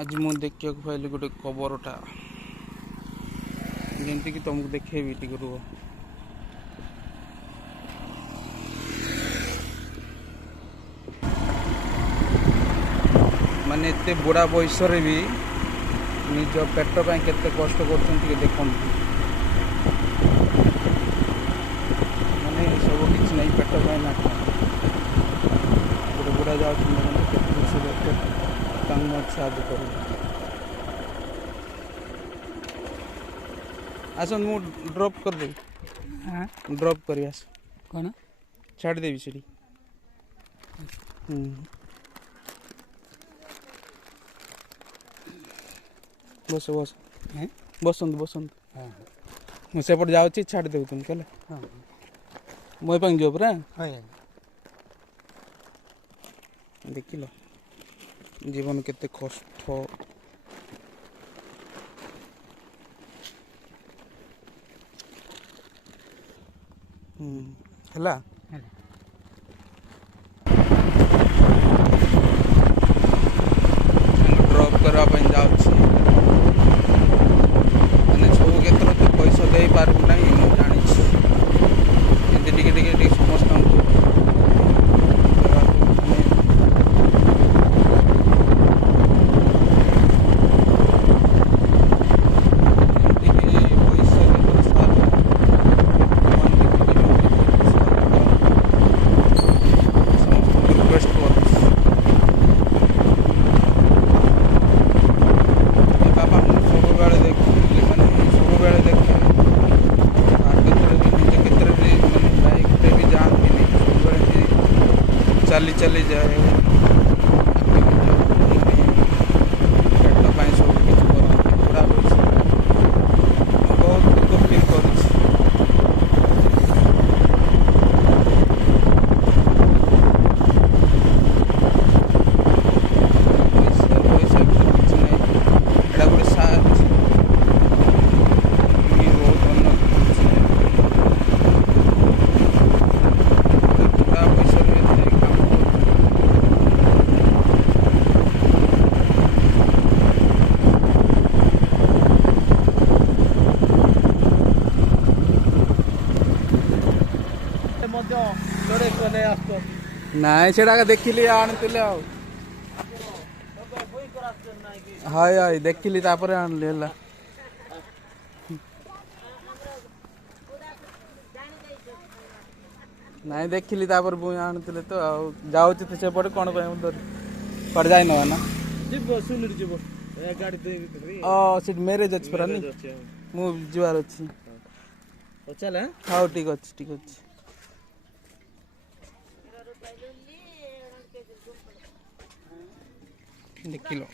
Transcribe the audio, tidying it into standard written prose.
आज मु देखा पाइली गोटे कबरटा जमती कि तुमको देखेबी टी रुह माने एते बुढ़ा बयस भी निज पेट पे केते कष्ट कर देखते माने सब किसी नहीं पेट पे ना गोटे बुढ़ा जाते साहय कर आसन मु ड्रॉप कर दे ड्रॉप कर आस कौन छाड़ देवी सीढ़ी बस बस बसंत बसंत मुझे सेपट जाऊँगी छाड़ देव तुम कल मैं पांग जो परा देखिल जीवन केते कष्ट हला ड्रॉप करने जाऊँ मैंने सब क्षेत्र तो पैसा दे पारू ना जानी समस्त चली चली जाए पेट पाई सब किसी बुढ़ा बयस बहुत दुख फील कर नाई से देखिली आणुले हाय हाय देखिली आणली है नाई देखिली बुई आणुले तो जाऊँ तो सेपटे कौन पर जाए ना सीट मैरेज अच्छी परा नहीं मुझार अच्छी हाँ ठीक अच्छे ठीक अच्छे देखिल